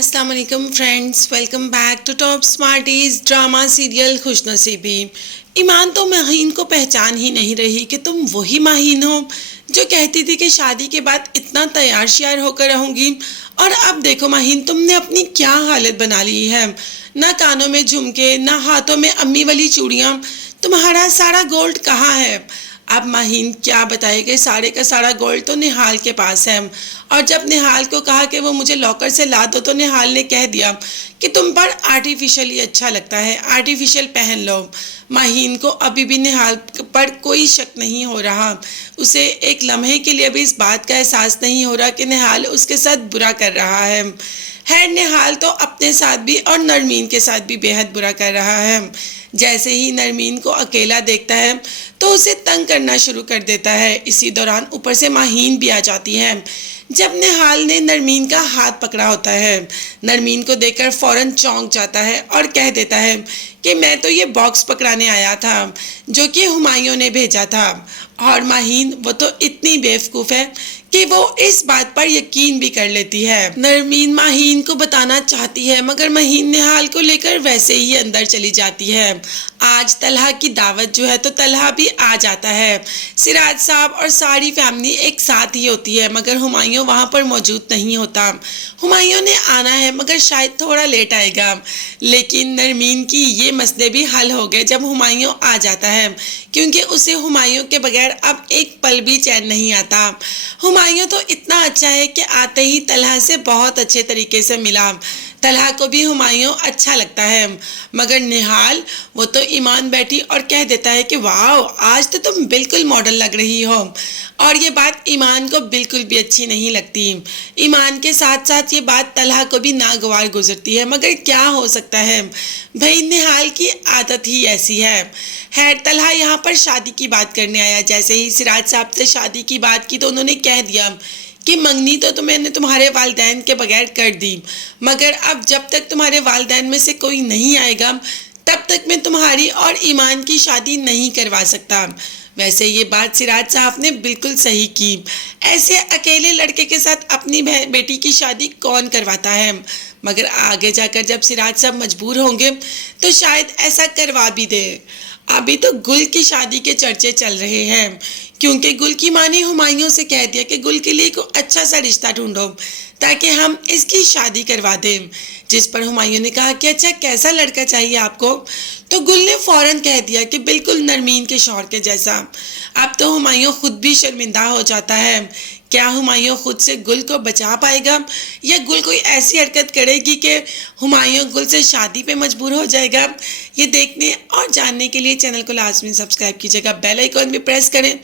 अस्सलाम वालेकुम friends, welcome back to top smarties drama serial Khushnaseebi. Iman तो माहीन को पहचान ही नहीं रही कि तुम वही माहीन हो जो कहती थी कि शादी के बाद इतना तैयार श्यार होकर रहूंगी, और अब देखो माहीन, तुमने अपनी क्या हालत बना ली है। ना कानों में झुमके, ना हाथों में अम्मी वाली चूड़ियाँ, तुम्हारा सारा गोल्ड कहाँ है। अब माहीन क्या बताए कि सारे का सारा गोल्ड तो निहाल के पास है, और जब निहाल को कहा कि वो मुझे लॉकर से ला दो तो निहाल ने कह दिया कि तुम पर आर्टिफिशियल ही अच्छा लगता है, आर्टिफिशियल पहन लो। माहीन को अभी भी निहाल पर कोई शक नहीं हो रहा। उसे एक लम्हे के लिए भी इस बात का एहसास नहीं हो रहा कि निहाल उसके साथ बुरा कर रहा है। निहाल तो अपने साथ भी और नरमीन के साथ भी बेहद बुरा कर रहा है। जैसे ही नरमीन को अकेला देखता है तो उसे तंग करना शुरू कर देता है। इसी दौरान ऊपर से माहीन भी आ जाती है। जब निहाल ने नरमीन का हाथ पकड़ा होता है, नरमीन को देखकर फौरन चौंक जाता है और कह देता है कि मैं तो ये बॉक्स पकड़ाने आया था जो कि हुमायूं ने भेजा था। और माहीन वो तो इतनी बेवकूफ़ है कि वो इस बात पर यकीन भी कर लेती है। नरमीन माहीन को बताना चाहती है, मगर माहीन निहाल को लेकर वैसे ही अंदर चली जाती है। आज तलहा की दावत जो है तो तलहा भी आ जाता है। सिराज साहब और सारी फैमिली एक साथ ही होती है, मगर हुमायूं वहाँ पर मौजूद नहीं होता। हुमायूं ने आना है मगर शायद थोड़ा लेट आएगा, लेकिन नरमीन की ये मसले भी हल हो गए जब हुमायूं आ जाता है, क्योंकि उसे हुमायूं के बगैर अब एक पल भी चैन नहीं आता। हुमायूं तो इतना अच्छा है कि आते ही तलहा से बहुत अच्छे तरीके से मिला। तलहा को भी हुमायूं अच्छा लगता है, मगर निहाल वो तो ईमान बैठी और कह देता है कि वाह, आज तो तुम बिल्कुल मॉडल लग रही हो। और ये बात ईमान को बिल्कुल भी अच्छी नहीं लगती। ईमान के साथ साथ ये बात तलहा को भी नागवार गुजरती है, मगर क्या हो सकता है भाई, निहाल की आदत ही ऐसी है। तलहा यहाँ पर शादी की बात करने आया। जैसे ही सिराज साहब से शादी की बात की तो उन्होंने कह दिया कि मंगनी तो मैंने तुम्हारे वालिदैन के बगैर कर दी, मगर अब जब तक तुम्हारे वालिदैन में से कोई नहीं आएगा तब तक मैं तुम्हारी और ईमान की शादी नहीं करवा सकता। वैसे ये बात सिराज साहब ने बिल्कुल सही की। ऐसे अकेले लड़के के साथ अपनी बेटी की शादी कौन करवाता है, मगर आगे जाकर जब सिराज साहब मजबूर होंगे तो शायद ऐसा करवा भी दे। अभी तो गुल की शादी के चर्चे चल रहे हैं, क्योंकि गुल की माँ ने हुमायूं से कह दिया कि गुल के लिए कोई अच्छा सा रिश्ता ढूंढो ताकि हम इसकी शादी करवा दें। जिस पर हुमायूं ने कहा कि अच्छा, कैसा लड़का चाहिए आपको। तो गुल ने फौरन कह दिया कि बिल्कुल नरमीन के शौहर के जैसा। अब तो हुमायूं खुद भी शर्मिंदा हो जाता है। क्या हुमायूं खुद से गुल को बचा पाएगा, या गुल कोई ऐसी हरकत करेगी कि हुमायूं गुल से शादी पे मजबूर हो जाएगा। ये देखने और जानने के लिए चैनल को लाजमी सब्सक्राइब कीजिएगा, बेल आइकॉन भी प्रेस करें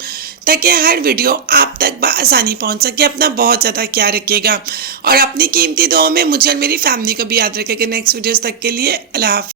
ताकि हर वीडियो आप तक बआसानी पहुंच सके। अपना बहुत ज़्यादा ख्याल रखिएगा और अपनी कीमती दुआओं में मुझे और मेरी फैमिली को भी याद रखेगा। नेक्स्ट वीडियोस तक के लिए अल्लाह हाफ़िज़।